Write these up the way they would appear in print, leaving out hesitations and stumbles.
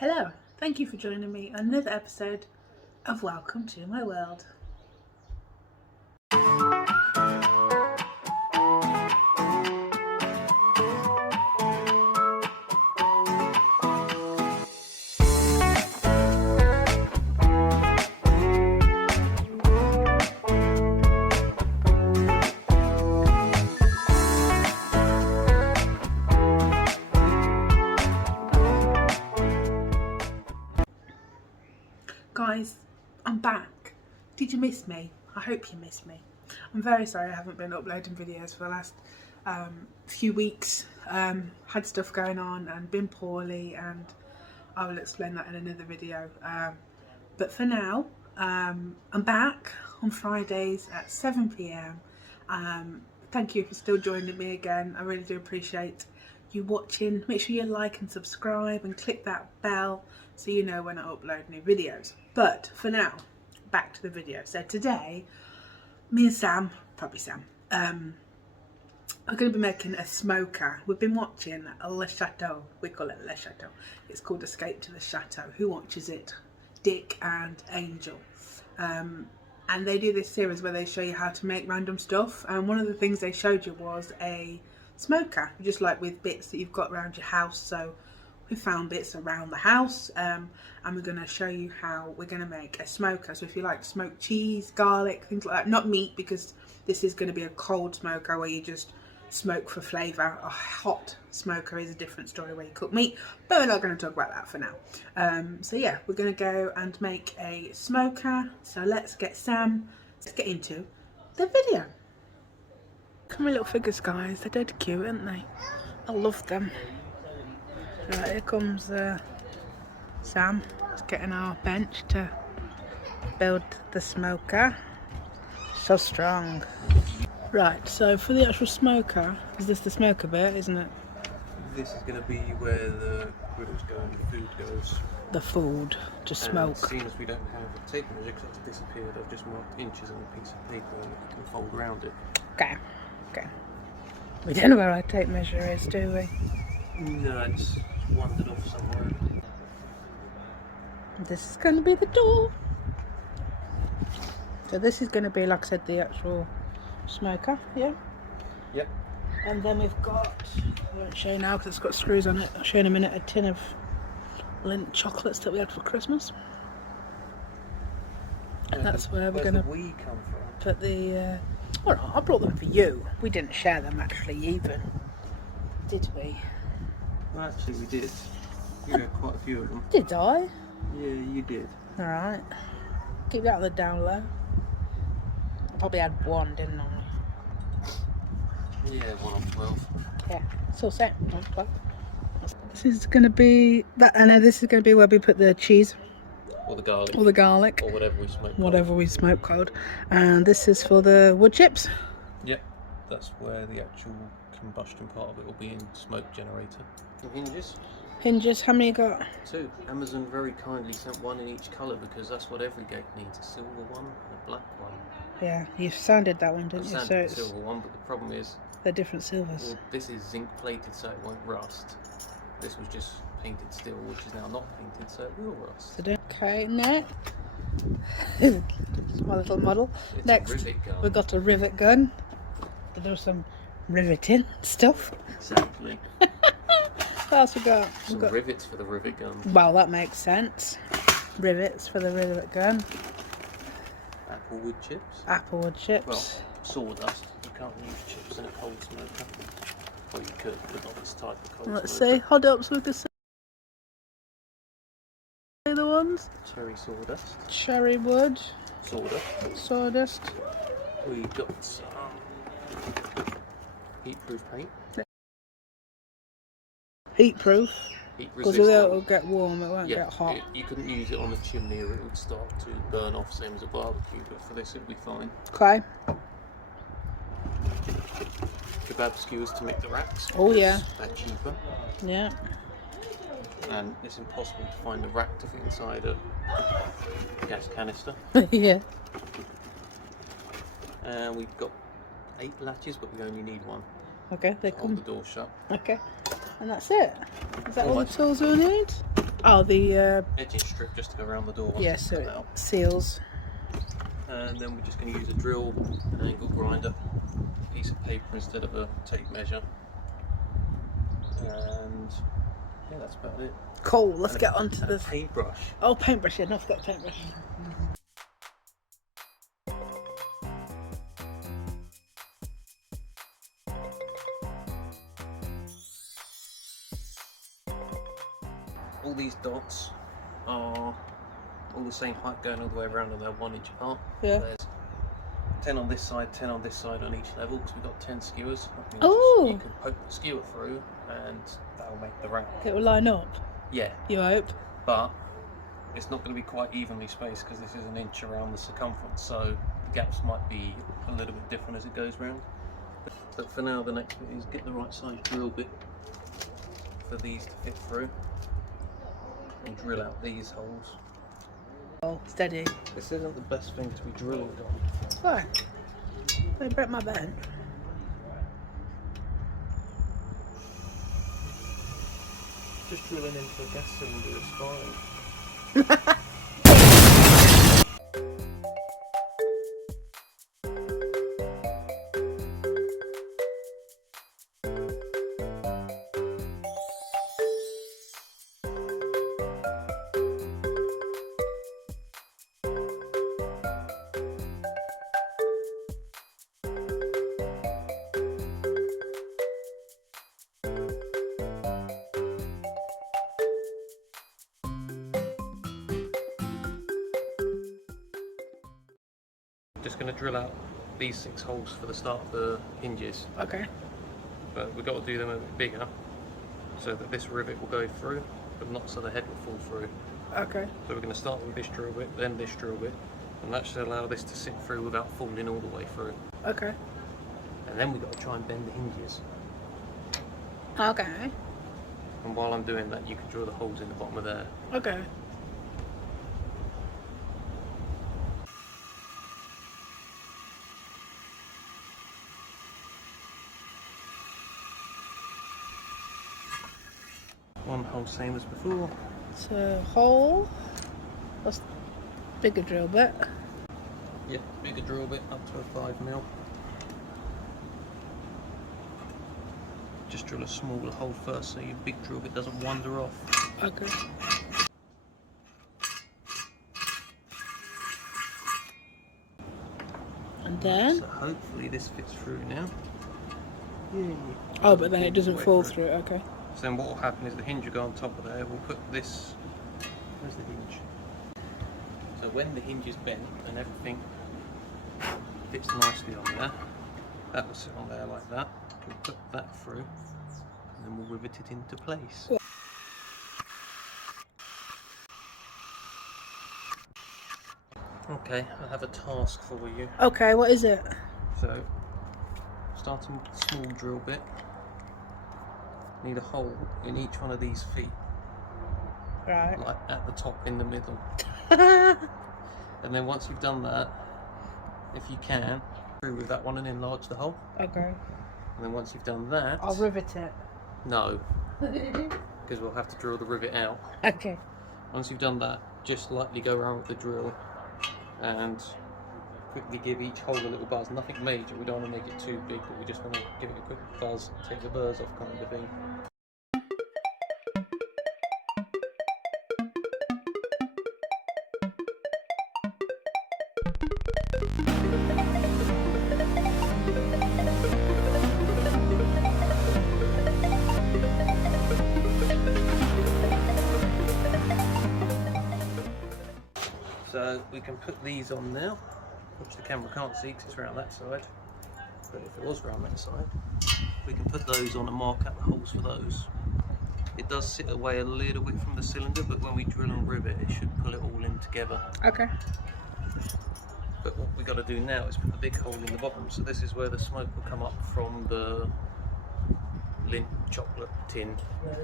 Hello, thank you for joining me on another episode of Welcome to My World. Guys, I'm back. Did you miss me? I hope you missed me. I'm very sorry I haven't been uploading videos for the last few weeks. Had stuff going on and been poorly, and I will explain that in another video. But for now, I'm back on Fridays at 7 p.m. Thank you for still joining me again. I really do appreciate you watching. Make sure you like and subscribe and click that bell so you know when I upload new videos. But for now, back to the video. So today, me and Sam, probably Sam, are going to be making a smoker. We've been watching Le Chateau. We call it Le Chateau. It's called Escape to the Chateau. Who watches it? Dick and Angel. And they do this series where they show you how to make random stuff. And one of the things they showed you was a smoker, just like with bits that you've got around your house. So we found bits around the house, and we're going to show you how we're going to make a smoker. So if you like smoked cheese, garlic, things like that, not meat, because this is going to be a cold smoker where you just smoke for flavour. A hot smoker is a different story where you cook meat, but we're not going to talk about that for now. So yeah, we're going to go and make a smoker. So let's get into the video. Come on, little figures, guys. They're dead cute, aren't they? I love them. Right, here comes Sam. He's getting our bench to build the smoker. So strong. Right, so for the actual smoker, is this the smoker bit, isn't it? This is going to be where the grills go and the food goes. The food to smoke. Seeing as we don't have a tape measure because it's disappeared, I've just marked inches on a piece of paper and you can fold around it. Okay. We don't know where our tape measure is, do we? No, it's wandered off somewhere. This is going to be the door. So this is going to be, like I said, the actual smoker, yeah? Yep. And then we've got, I won't show you now because it's got screws on it. I'll show you in a minute, a tin of Lindt chocolates that we had for Christmas. And that's where we're going to we come from? put the, well, I brought them for you. We didn't share them actually even, did we? Well, actually we did. You had quite a few of them. Did I? Yeah, you did. Alright. Keep that on the down low. I probably had one, didn't I? Yeah, 1 on 12. Yeah, it's all set. 1 on 12. This is going to be, I know this is going to be where we put the cheese. Or the garlic. Or the garlic. Or whatever we smoke. Whatever we smoke cold. And this is for the wood chips. Yep, that's where the actual combustion part of it will be in smoke generator. And hinges? Hinges, how many you got? 2. Amazon very kindly sent 1 in each colour because that's what every gate needs, a silver one and a black one. Yeah, you sanded that one, didn't you? So The silver one, but the problem is they're different silvers. Well, this is zinc plated so it won't rust. This was just painted steel, which is now not painted so it will rust. Okay, next. My little model. It's Next, a rivet gun. we've got a rivet gun. There's some riveting stuff. Exactly. What else we got? Some rivets for the rivet gun. Well, that makes sense. Rivets for the rivet gun. Applewood chips. Applewood chips. Well, sawdust. You can't use chips in a cold smoker. Well, you could, but not this type of cold Let's smoker. see. Hold it up so we can see the ones. Cherry sawdust. Cherry wood. Sawdust. Sawdust. We've got some heat-proof paint. Heat-proof. Heat Because resistant. it'll get warm, it won't get hot. You couldn't use it on the chimney or it would start to burn off, same as a barbecue, but for this it would be fine. Okay. Kebab skewers to make the racks. Oh yeah. They're cheaper. Yeah. And it's impossible to find a rack to fit inside a gas canister. Yeah. And we've got 8 latches, but we only need 1. Okay, they to come. hold the door shut. Okay. And that's it. Is that all the tools we need? Oh, the edging strip just to go around the door once yes, it's so cut it out. seals. And then we're just going to use a drill, an angle grinder, a piece of paper instead of a tape measure. And yeah, that's about it. Cool. Let's And get on to this. Paintbrush. Oh, paintbrush. Yeah, no, I've got paintbrush. All these dots are all the same height going all the way around, and they're 1 inch apart. Yeah. So there's 10 on this side, 10 on this side on each level, because we've got 10 skewers. Oh! You can poke the skewer through and that'll make the rack. It will line up. Yeah. You hope. But it's not going to be quite evenly spaced because this is 1 inch around the circumference, so the gaps might be a little bit different as it goes round. But for now, the next bit is get the right size drill bit for these to fit through and drill out these holes. Oh, steady. This isn't the best thing to be drilling on. Why? They broke my bed. Just drilling into a gas cylinder is fine. Just going to drill out these 6 holes for the start of the hinges. Okay. But we've got to do them a bit bigger so that this rivet will go through, but not so the head will fall through. Okay. So we're going to start with this drill bit, then this drill bit, and that should allow this to sit through without falling all the way through. Okay. And then we've got to try and bend the hinges. Okay. And while I'm doing that, you can drill the holes in the bottom of there. Okay. One hole same as before. It's a hole. That's bigger drill bit. Yep, bigger drill bit up to a 5mm. Just drill a smaller hole first so your big drill bit doesn't wander off. Okay. And then? So hopefully this fits through now. Yay. Oh, but then it doesn't fall through. Okay. So then what will happen is the hinge will go on top of there. We'll put this. Where's the hinge? So when the hinge is bent and everything fits nicely on there, that will sit on there like that. We'll put that through, and then we'll rivet it into place. Okay, I have a task for you. Okay, what is it? So, starting with the small drill bit, need a hole in each one of these feet. Right. Like at the top in the middle. And then once you've done that, if you can, through with that one and enlarge the hole. Okay. And then once you've done that... I'll rivet it. No. Because we'll have to drill the rivet out. Okay. Once you've done that, just lightly go around with the drill and quickly give each hole a little buzz. Nothing major, we don't want to make it too big, but we just want to give it a quick buzz, take the burrs off kind of thing. So we can put these on now, which the camera can't see because it's around that side, but if it was around that side, we can put those on and mark out the holes for those. It does sit away a little bit from the cylinder, but when we drill and rivet, it should pull it all in together. Okay. But what we got to do now is put the big hole in the bottom, so this is where the smoke will come up from the lint chocolate tin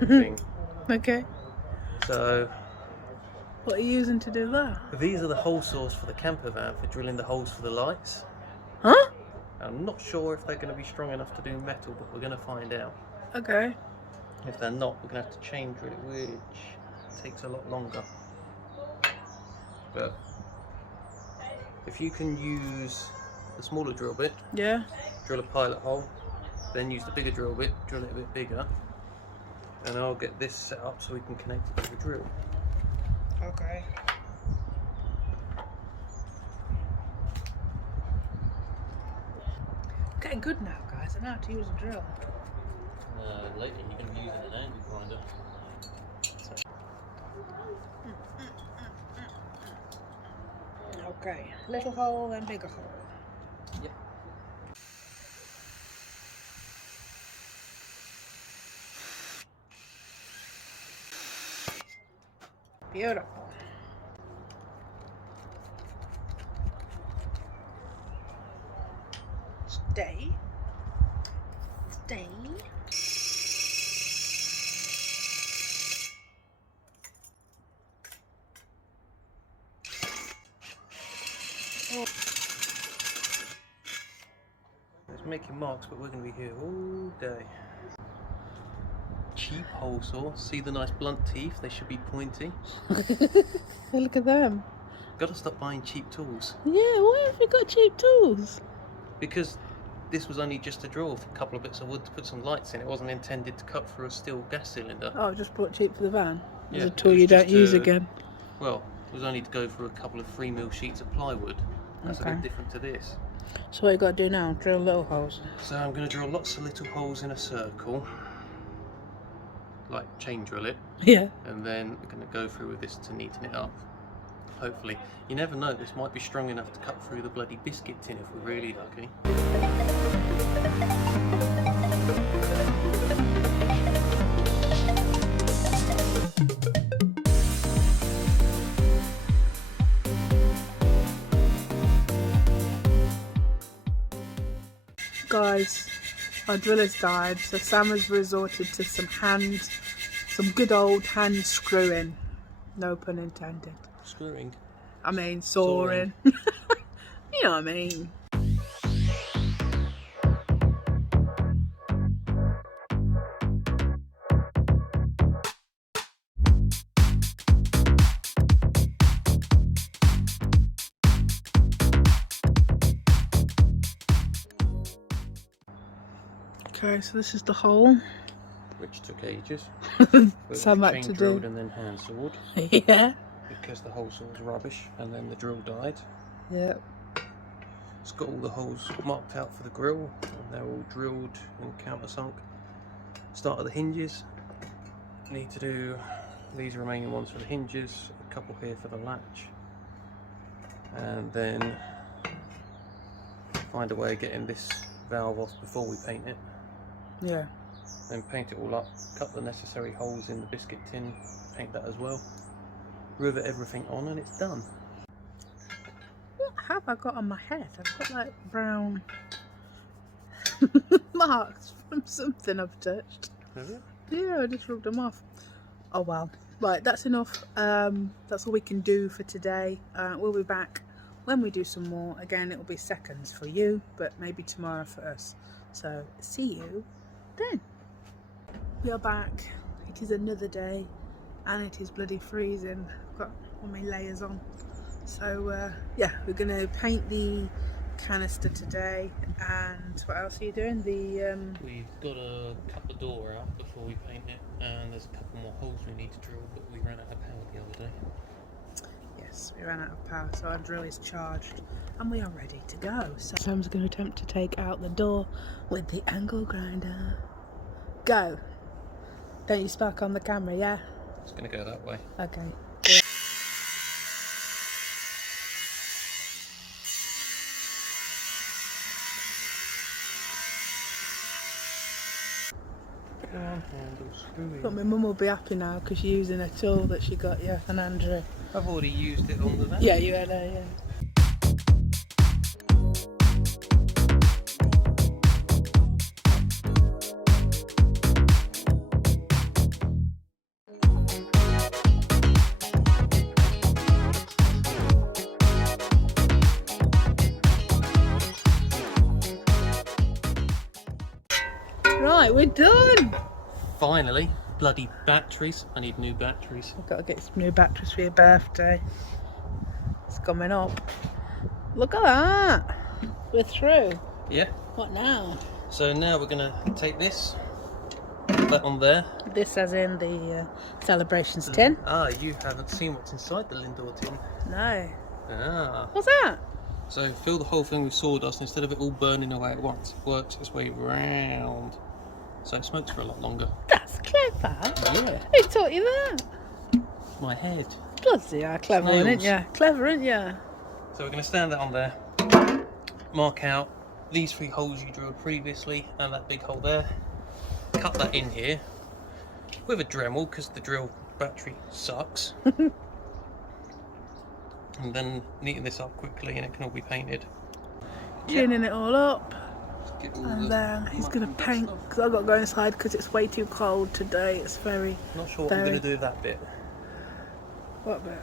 thing. Okay. So what are you using to do that? these are the hole saws for the camper van for drilling the holes for the lights. Huh? I'm not sure if they're going to be strong enough to do metal, but we're going to find out. Okay. If they're not, we're going to have to chain drill it, which takes a lot longer. But if you can use the smaller drill bit, Yeah. drill a pilot hole, then use the bigger drill bit, drill it a bit bigger, and I'll get this set up so we can connect it to the drill. Okay. Getting good now, guys. I know how to use a drill. Later you're going to be using an angle grinder. Okay. Little hole and bigger hole. Yep. Beautiful. Stay. Stay. Oh. It's making marks, but we're going to be here all day. Cheap hole saw. See the nice blunt teeth? They should be pointy. Look at them. Got to stop buying cheap tools. Yeah, why have you got cheap tools? Because this was only just a drill with a couple of bits of wood to put some lights in. It wasn't intended to cut through a steel gas cylinder. Oh, just bought cheap for the van? It's Yeah, a tool it was you don't just use again. Well, it was only to go through a couple of 3mm sheets of plywood. That's a Okay. bit different to this. So what you got to do now? Drill little holes. So I'm going to drill lots of little holes in a circle, like chain drill it, Yeah. and then we're going to go through with this to neaten it up. Hopefully. You never know, this might be strong enough to cut through the bloody biscuit tin if we're really lucky. Guys, our driller's died, so Sam has resorted to some good old hand screwing. No pun intended. Screwing. I mean, sawing. You know what I mean. Okay, so this is the hole. Which took ages. Sam had chain to drilled do. and then hand sawed. Yeah. Because the hole saw was rubbish and then the drill died. Yep. It's got all the holes marked out for the grill and they're all drilled and countersunk. Start of the hinges. Need to do these remaining ones for the hinges, a couple here for the latch, and then find a way of getting this valve off before we paint it. Yeah. Then paint it all up, cut the necessary holes in the biscuit tin, paint that as well, rivet everything on, and it's done. What have I got on my head? I've got like brown marks from something I've touched. Is it? Yeah, I just rubbed them off. Oh well. Right, that's enough. That's all we can do for today. We'll be back when we do some more. Again, it will be seconds for you, but maybe tomorrow for us. So, see you then. We are back. It is another day and it is bloody freezing. I've got all my layers on. So, yeah, we're going to paint the canister today. And what else are you doing? We've got to cut the door out before we paint it, and there's a couple more holes we need to drill, but we ran out of power the other day. Yes, we ran out of power, so our drill is charged and we are ready to go. So Sam's going to attempt to take out the door with the angle grinder. Go! Don't you spark on the camera, yeah? It's going to go that way. Okay. But my mum will be happy now because she's using a tool that she got you and Andrew. I've already used it on the van. Yeah, you had her, yeah. Right, we're done! Finally, bloody batteries. I need new batteries. I've got to get some new batteries for your birthday. It's coming up. Look at that. We're through. Yeah. What now? So now we're gonna take this, put that on there. This as in the celebrations tin? Ah, you haven't seen what's inside the Lindor tin. No. Ah. What's that? So fill the whole thing with sawdust instead of it all burning away at once. It works its way round. So it smokes for a lot longer. That's clever. Yeah. Who taught you that? My head. Bloody hell, clever, Snails. isn't you? Clever, isn't you? So we're going to stand that on there. Mark out these 3 holes you drilled previously and that big hole there. Cut that in here with a Dremel because the drill battery sucks. And then neaten this up quickly and it can all be painted. Cleaning it all up. Get all And the then he's going to muck and paint, dust off. because I've got to go inside because it's way too cold today. It's very... Not sure what I'm going to do with that bit. What bit?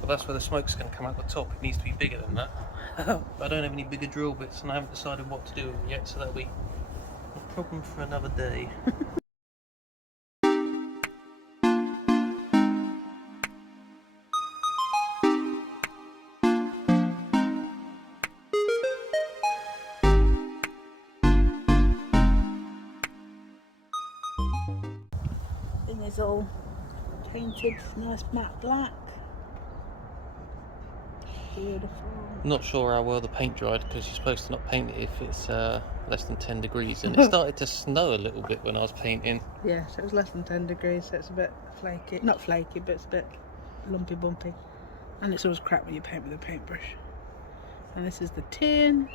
But that's where the smoke's going to come out the top. It needs to be bigger than that. Oh. But I don't have any bigger drill bits and I haven't decided what to do with them yet, so that'll be a problem for another day. And it's all painted nice matte black. Beautiful. Not sure how well the paint dried because you're supposed to not paint it if it's less than 10 degrees, and it started to snow a little bit when I was painting. Yeah, so it's less than 10 degrees, so it's a bit flaky. Not flaky, but it's a bit lumpy bumpy. And it's always crap when you paint with a paintbrush. And this is the tin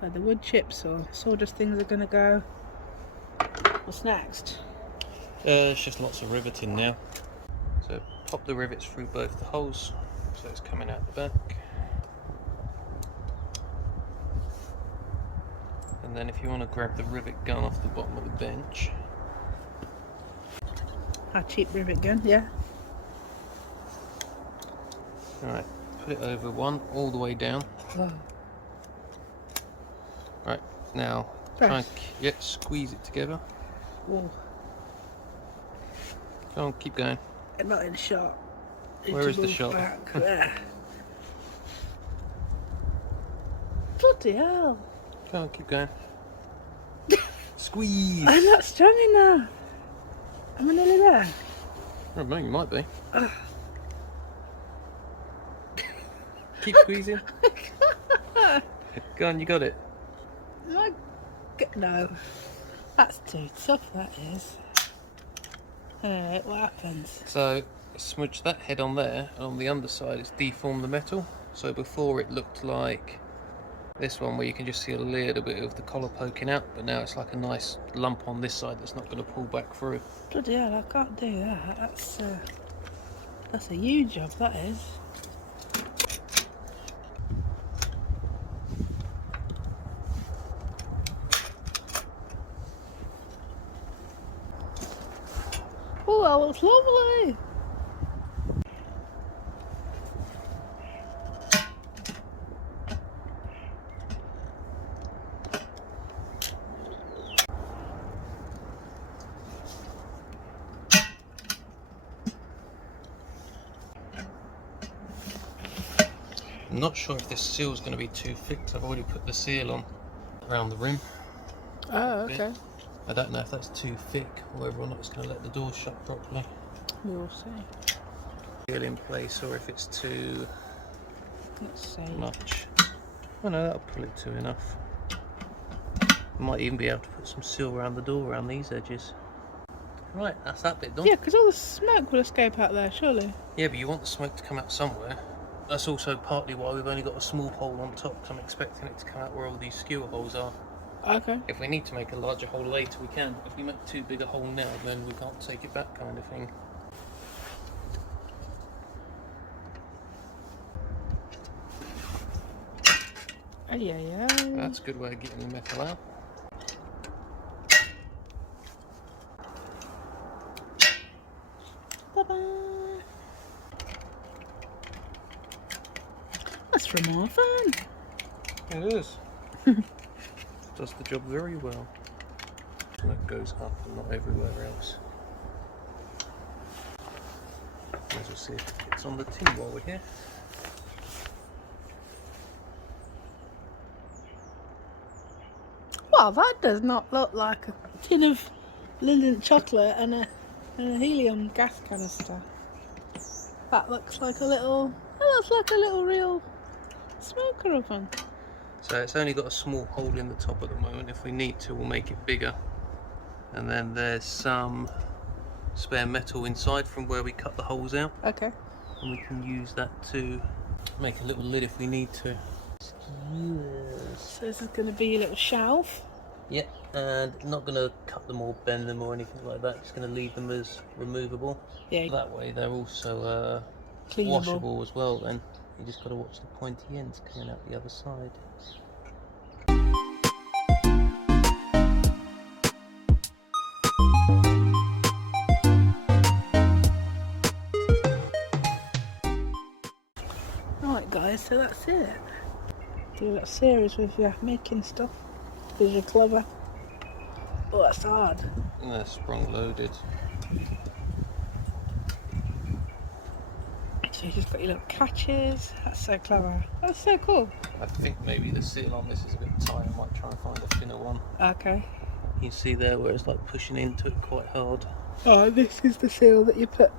where the wood chips or sawdust things are going to go. What's next? It's just lots of riveting now. So pop the rivets through both the holes so it's coming out the back. And then if you want to grab the rivet gun off the bottom of the bench. Our cheap rivet gun, yeah. Alright, put it over one all the way down. Whoa. Right, now try and squeeze it together. Whoa. Go on, keep going. I'm not in shot. Where is the shot? Back. There. Bloody hell. Go on, keep going. Squeeze! I'm not strong enough. Am I nearly there? I don't know, you might be. Keep squeezing. Go on, you got it. No. That's too tough, that is. Alright, what happens? So, smudge that head on there, and on the underside it's deformed the metal. So before it looked like this one where you can just see a little bit of the collar poking out, but now it's like a nice lump on this side that's not going to pull back through. Bloody hell, I can't do that. That's a huge job, that is. Oh, that looks lovely. I'm not sure if this seal is going to be too thick, 'cause I've already put the seal on around the rim. Oh, okay. I don't know if that's too thick or whether or not it's going to let the door shut properly. We'll see. Seal in place, or if it's too Let's see. much. Oh no, that'll pull it to enough. Might even be able to put some seal around the door around these edges. Right, that's that bit done. Yeah, because all the smoke will escape out there, surely. Yeah, but you want the smoke to come out somewhere. That's also partly why we've only got a small hole on top, because I'm expecting it to come out where all these skewer holes are. Okay. If we need to make a larger hole later, we can. If we make too big a hole now, then we can't take it back, kind of thing. Yeah. That's a good way of getting the metal out. Bye-bye. That's from our phone. It is. Does the job very well. And that goes up and not everywhere else. As we'll see if it fits on the tin while we're here. Well, that does not look like a tin of Lindt chocolate and a helium gas canister. That looks like a little. That looks like a little real smoker oven. So it's only got a small hole in the top at the moment. If we need to, we'll make it bigger. And then there's some spare metal inside from where we cut the holes out. Okay. And we can use that to make a little lid if we need to. Skewers. So this is going to be a little shelf. Yep, and not going to cut them or bend them or anything like that. Just going to leave them as removable. Yeah. That way they're also Cleanable. washable as well. Then you just got to watch the pointy ends coming out the other side. Right, guys. So that's it. Do that series with your making stuff because you're clever. Oh, that's hard. And they're sprung loaded. So you just got your little catches. That's so clever. That's so cool. I think maybe the seal on this is a bit tight. I might try and find a thinner one. Okay. You can see there where it's like pushing into it quite hard. Oh, this is the seal that you put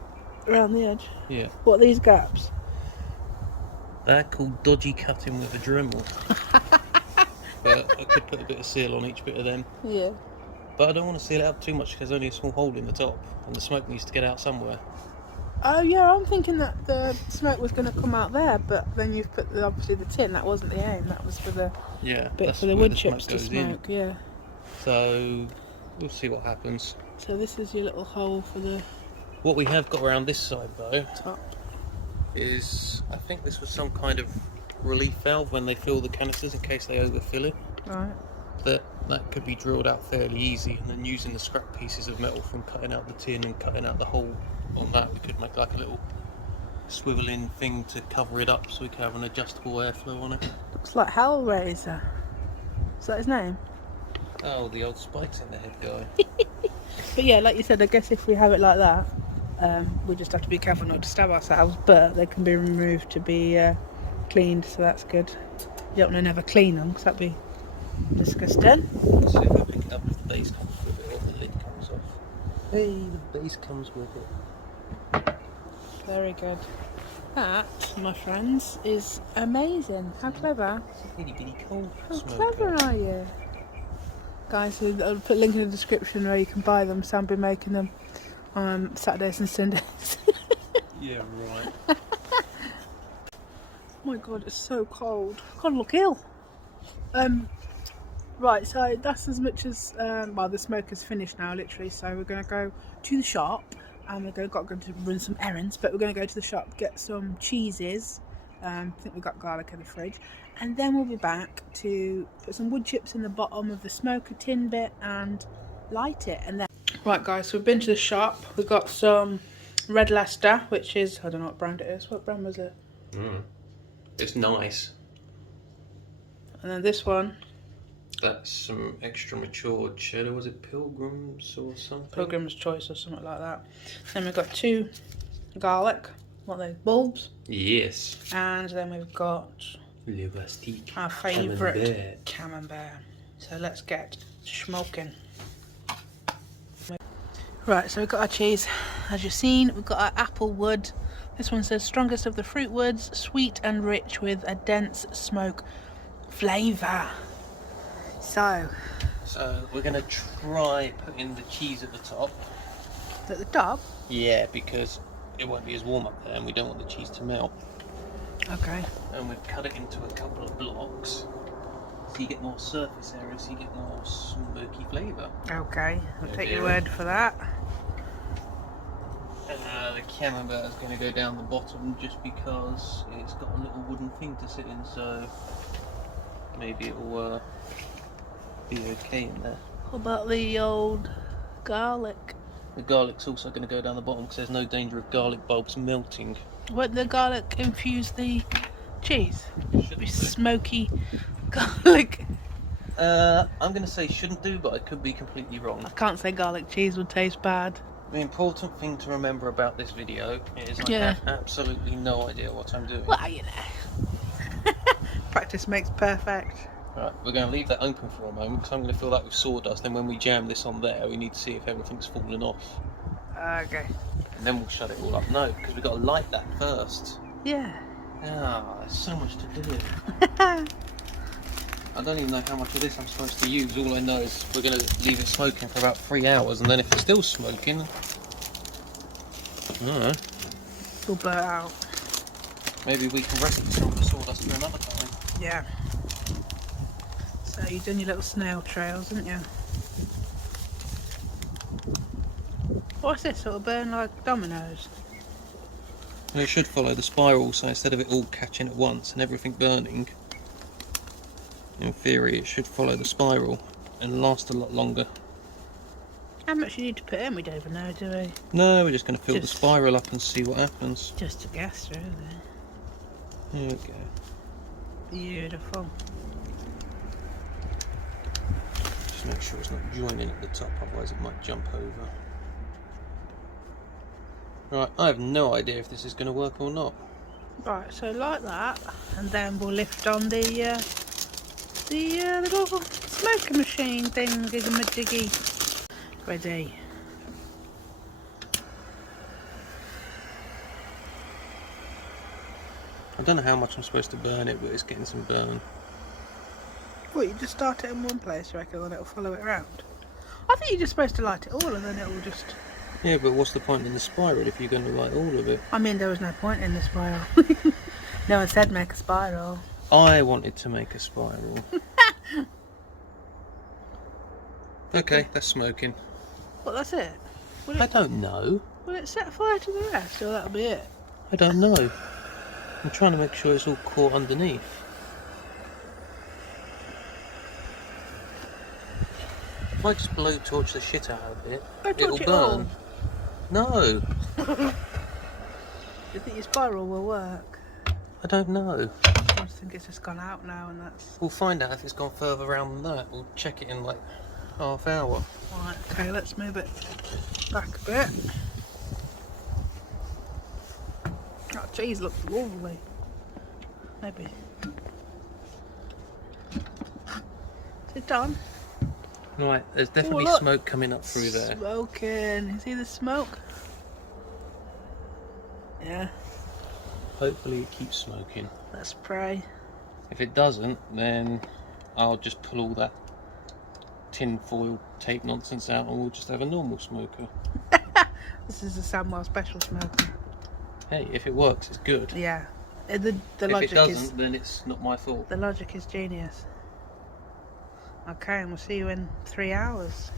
around the edge. Yeah. What are these gaps? They're called dodgy cutting with a Dremel. But I could put a bit of seal on each bit of them. Yeah. But I don't want to seal it up too much because there's only a small hole in the top and the smoke needs to get out somewhere. Oh yeah, I'm thinking that the smoke was going to come out there, but then you've put obviously the tin. That wasn't the aim. That was for the bit for the wood chips to smoke. Yeah. So we'll see what happens. So this is your little hole for the What we have got around this side though top. is, I think this was some kind of relief valve when they fill the canisters in case they overfill it. Right. That could be drilled out fairly easy, and then using the scrap pieces of metal from cutting out the tin and cutting out the hole on that, we could make like a little swiveling thing to cover it up so we can have an adjustable airflow on it. Looks like Hellraiser. Is that his name? Oh, the old spikes in the head guy. But yeah, like you said, I guess if we have it like that, we just have to be careful not to stab ourselves, but they can be removed to be cleaned, so that's good. You don't want to never clean them because that'd be disgusting. Let's see if I pick it up, if the base comes with it or the lid comes off. Hey, the base comes with it. Very good. That, my friends, is amazing. How clever. It's a bitty bitty coal How smoker. clever are you? Guys, I'll put a link in the description where you can buy them. Sam will be making them on Saturdays and Sundays. Yeah, right. Oh my god, it's so cold. I can't look ill. Right, so that's as much as well, the smoker's finished now, literally. So we're going to go to the shop, and we're going to run some errands. But we're going to go to the shop, get some cheeses. I think we've got garlic in the fridge, and then we'll be back to put some wood chips in the bottom of the smoker tin bit and light it. And then, right, guys, so we've been to the shop. We've got some red Leicester, which is, I don't know what brand it is. What brand was it? It's nice. And then this one, That's some extra matured cheddar. Was it Pilgrim's or something? Pilgrim's Choice or something like that. Then we've got 2 garlic, what are they, bulbs? Yes. And then we've got Le Bastique. our favourite camembert. So let's get smoking. Right, so we've got our cheese. As you've seen, we've got our apple wood. This one says strongest of the fruit woods, sweet and rich with a dense smoke flavour. So we're going to try putting the cheese at the top. at the top. Yeah, because it won't be as warm up there and we don't want the cheese to melt. Okay. And we've cut it into a couple of blocks so you get more surface area, so you get more smoky flavour. Okay, I'll take your word for that. The camembert is going to go down the bottom just because it's got a little wooden thing to sit in, so maybe it will be okay in there. What about the old garlic? The garlic's also going to go down the bottom because there's no danger of garlic bulbs melting. Won't the garlic infuse the cheese? Shouldn't Be do. smoky garlic. I'm going to say shouldn't do, but I could be completely wrong. I can't say garlic cheese would taste bad. The important thing to remember about this video is I have absolutely no idea what I'm doing. Well, you know. Practice makes perfect. Right, we're going to leave that open for a moment because I'm going to fill that with sawdust. Then when we jam this on there, we need to see if everything's fallen off. Okay. And then we'll shut it all up. No, because we've got to light that first. Yeah. Ah, there's so much to do. I don't even know how much of this I'm supposed to use. All I know is we're going to leave it smoking for about 3 hours, and then if it's still smoking, I don't know. We'll blow it out. Maybe we can rest some of the sawdust for another time. Yeah. So you've done your little snail trails, haven't you? What's this? Sort of burn like dominoes? Well, it should follow the spiral, so instead of it all catching at once and everything burning, in theory it should follow the spiral and last a lot longer. How much you need to put in? We don't even know, do we? No, we're just going to fill the spiral up and see what happens. Just a guess, really. There we go. Beautiful. Just make sure it's not joining at the top, otherwise it might jump over. Right, I have no idea if this is going to work or not. Right, so like that, and then we'll lift on the little smoker machine thing, diggy-majiggy. Ready. I don't know how much I'm supposed to burn it, but it's getting some burn. Well, you just start it in one place, you reckon, and then it'll follow it around? I think you're just supposed to light it all, and then it will just... Yeah, but what's the point in the spiral if you're going to light all of it? I mean, there was no point in the spiral. No one said make a spiral. I wanted to make a spiral. Okay, that's smoking. Well, that's it. I don't know. Will it set fire to the rest, or that'll be it? I don't know. I'm trying to make sure it's all caught underneath. If I just blowtorch the shit out of it, it'll burn. No! Do you think your spiral will work? I don't know. I just think it's just gone out now, and that's... We'll find out if it's gone further around than that. We'll check it in like half hour. Right, okay, let's move it back a bit. Oh, geez, looks lovely. Maybe. Is it done? Right, there's definitely smoke coming up through there. Smoking. You see the smoke? Yeah. Hopefully it keeps smoking. Let's pray. If it doesn't, then I'll just pull all that tin foil tape nonsense out and we'll just have a normal smoker. This is a Samwell special smoker. Hey, if it works, it's good. Yeah. The if logic it doesn't, then it's not my fault. The logic is genius. Okay, and we'll see you in 3 hours.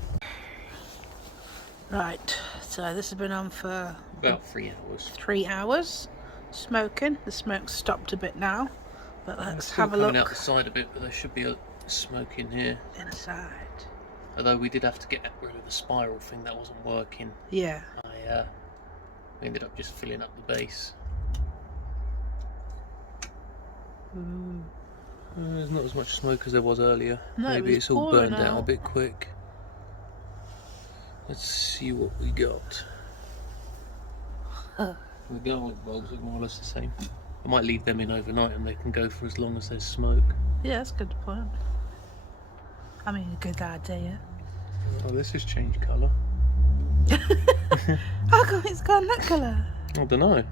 Right, so this has been on for... about 3 hours. 3 hours. Smoking. The smoke's stopped a bit now. But let's have a coming look. Out the side a bit, but there should be a smoke in here. Inside. Although we did have to get rid of the spiral thing, that wasn't working. Yeah. We ended up just filling up the base. There's not as much smoke as there was earlier. No, maybe it's all burned out a now. bit quick. Let's see what we got. The garlic bulbs look more or less the same. I might leave them in overnight and they can go for as long as there's smoke. Yeah, that's a good point. I mean, a good idea. Oh, this has changed colour. How come it's gone that colour? I don't know.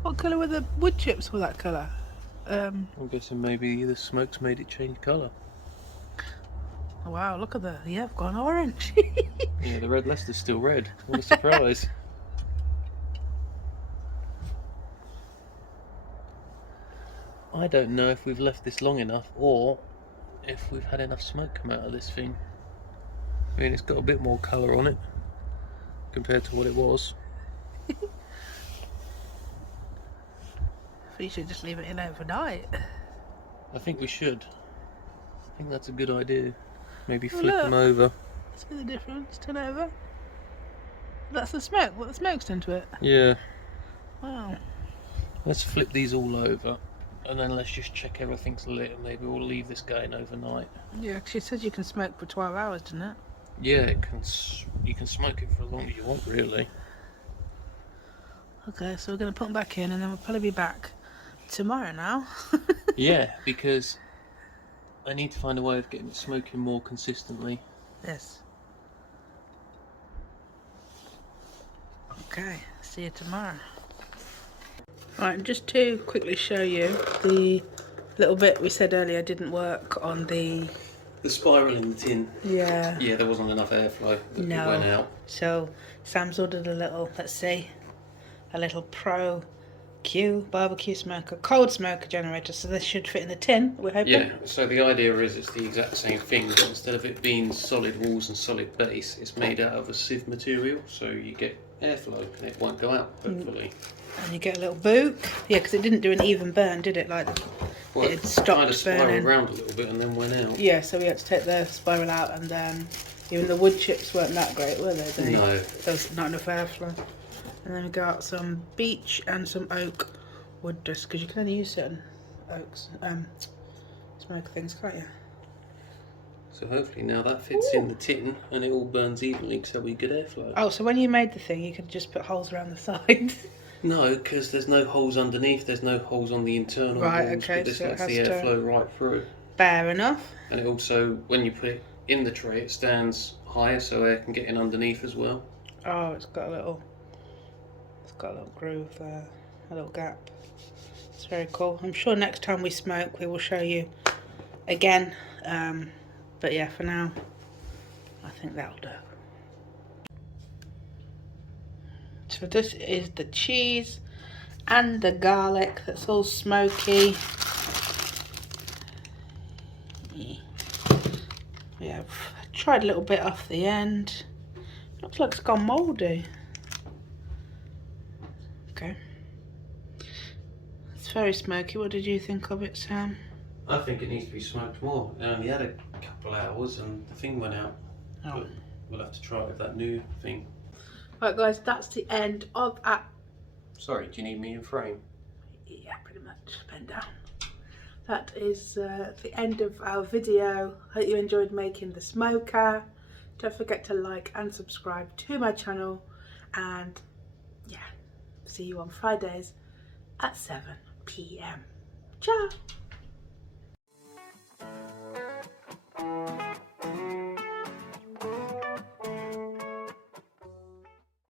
What colour were the wood chips for that colour? I'm guessing maybe the smoke's made it change colour. Wow, look at that. Yeah, I've gone orange. Yeah, the red Leicester's still red. What a surprise. I don't know if we've left this long enough or if we've had enough smoke come out of this thing. I mean, it's got a bit more colour on it compared to what it was. We should just leave it in overnight. I think we should. I think that's a good idea. Maybe Well, flip look. them over. See the difference? Turn over. That's the smoke. What the smoke's done to it. Yeah. Wow. Let's flip these all over and then let's just check everything's lit and maybe we'll leave this going overnight. Yeah, 'cause she said you can smoke for 12 hours, didn't it? Yeah, it can you can smoke it for as long as you want, really. Okay, so we're going to put them back in and then we'll probably be back tomorrow now. Yeah, because I need to find a way of getting it smoking more consistently. Yes. Okay, see you tomorrow. Right, just to quickly show you the little bit we said earlier didn't work on the spiral in the tin. Yeah. Yeah, there wasn't enough airflow. No. It went out. So Sam's ordered a little, let's see, a little Pro Q barbecue smoker, cold smoker generator. So this should fit in the tin, we're hoping. Yeah, so the idea is it's the exact same thing, but instead of it being solid walls and solid base, it's made out of a sieve material, so you get airflow and it won't go out, hopefully. And you get a little boot. Yeah, because it didn't do an even burn, did it? Like, well, it stopped kind of spiraled burning. around a little bit and then went out. Yeah, so we had to take the spiral out, and then even the wood chips weren't that great, were they? No. There was not enough airflow. And then we got some beech and some oak wood dust, because you can only use certain oaks, smoke things, can't you? So hopefully now that fits in the tin and it all burns evenly because there'll be good airflow. Oh, so when you made the thing, you could just put holes around the sides? No, because there's no holes underneath, there's no holes on the internal Right, walls, okay, but this so it lets has the to- airflow right through. Fair enough. And it also, when you put it in the tray, it stands higher so air can get in underneath as well. Oh, it's got a little groove there, a little gap. It's very cool. I'm sure next time we smoke we will show you again, but yeah, for now I think that'll do. So this is the cheese and the garlic that's all smoky. Yeah, I've tried a little bit off the end. Looks like it's gone mouldy. Okay. It's very smoky. What did you think of it, Sam? I think it needs to be smoked more. It only had a couple of hours and the thing went out. Oh. But we'll have to try it with that new thing. Right guys, that's the end of our... Sorry, do you need me in frame? Yeah, pretty much. Bend down. That is the end of our video. Hope you enjoyed making the smoker. Don't forget to like and subscribe to my channel, and yeah, see you on Fridays at 7 PM. Ciao!